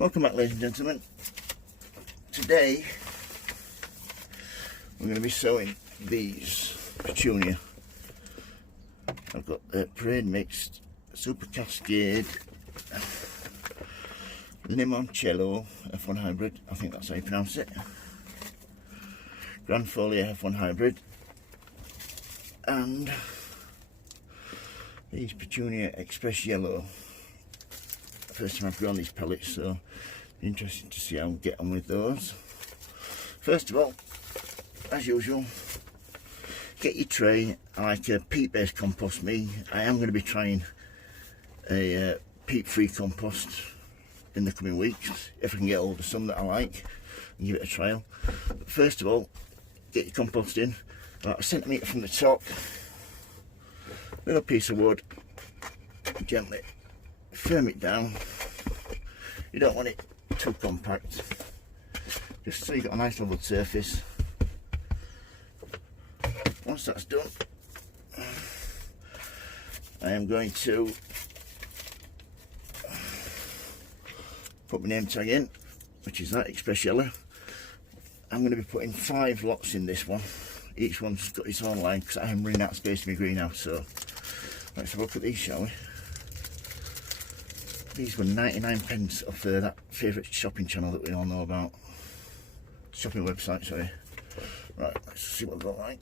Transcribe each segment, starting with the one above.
Welcome back, ladies and gentlemen. Today we're going to be sowing these Petunia. I've got the Parade Mixed, Super Cascade, Limoncello F1 Hybrid, I think that's how you pronounce it, Grand Folia F1 Hybrid, and these Petunia Express Yellow. First time I've grown these pellets, so interesting to see how we get on with those. First of all, as usual, get your tray. I like a peat based compost. I am going to be trying a peat free compost in the coming weeks if I can get hold of some that I like and give it a trial. But first of all, get your compost in about a centimetre from the top, little piece of wood, gently firm it down. You don't want it too compact, just so you've got a nice level surface. Once that's done, I am going to put my name tag in, which is that Express Yellow. I'm going to be putting 5 lots in this one. Each one's got its own line because I am running out of space in my greenhouse. So let's have a look at these, shall we? These were 99p off that favourite shopping channel that we all know about. Shopping website, sorry. Right, let's see what they've got like.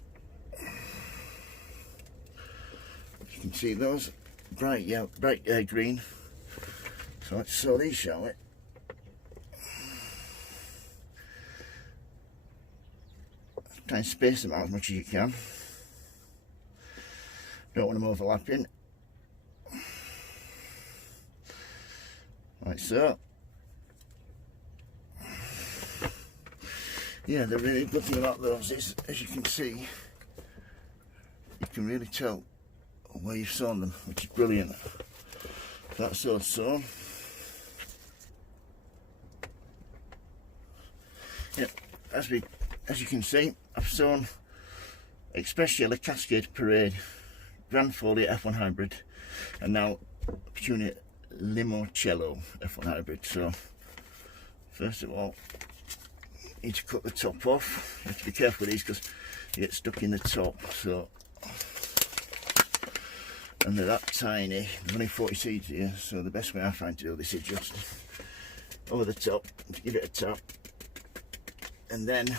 You can see those bright yellow, bright green. So let's sow these, shall we? Try and space them out as much as you can. Don't want them overlapping. Like so. Yeah, the really good thing about those is, as you can see, you can really tell where you've sown them, which is brilliant. That's all sown. Yeah, as you can see, I've sown Express Yellow, Cascade, Parade, Grand Folia F1 Hybrid, and now Petunia Limoncello F1 Hybrid. So first of all, you need to cut the top off. You have to be careful with these because you get stuck in the top. So, and they're that tiny. There's only 40 seeds here, so the best way I find to do this is just over the top, give it a tap, and then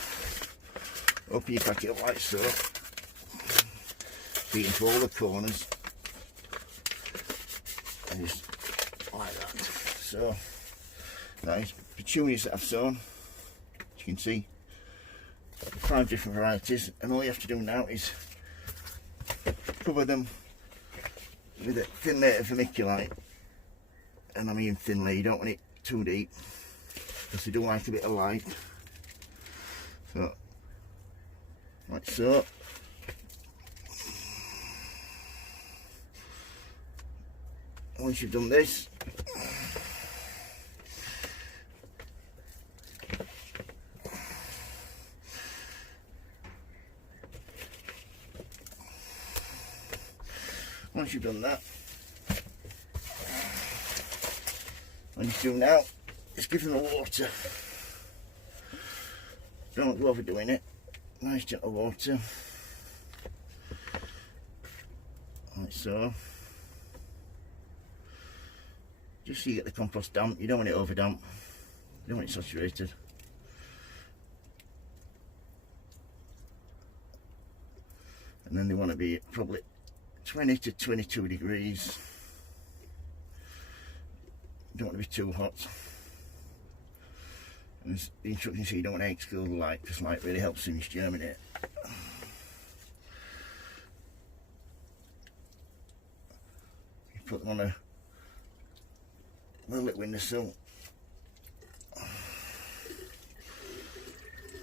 open your packet up like so, feed into all the corners, and just like that. So that is Petunias that I've sown. As you can see, 5 different varieties, and all you have to do now is cover them with a thin layer of vermiculite, and I mean thin layer, you don't want it too deep because they do like a bit of light. So like so. Once you've done this, once you've done that, what you do now is give them the water. Don't go overdoing it. Nice gentle water, like so. Just so you get the compost damp. You don't want it over damp. You don't want it saturated. And then they want to be probably 20 to 22 degrees. You don't want to be too hot. And the instructions say you don't want eggs filled with light because light really helps them germinate. You put them on a lit windowsill.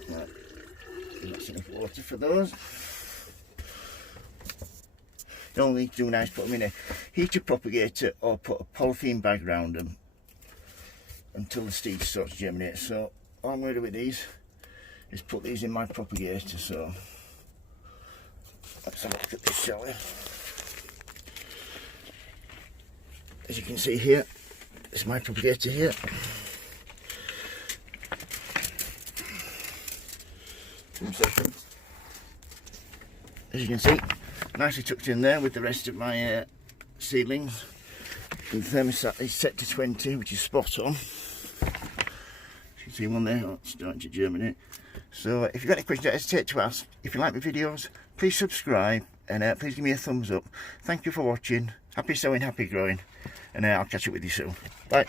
Right, that's enough water for those. You only need to do nice, put them in a heater propagator or put a polythene bag around them until the seed starts to germinate. So all I'm going to do with these is put these in my propagator. So let's have a look at this, shall we? As you can see here, it's my propagator here. swim session. As you can see, nicely tucked in there with the rest of my seedlings. The thermostat is set to 20, which is spot on. You can see one there, it's starting to germinate. So if you've got any questions, don't hesitate to ask. If you like my videos, please subscribe and please give me a thumbs up. Thank you for watching. Happy sowing, happy growing, and I'll catch up with you soon. Bye.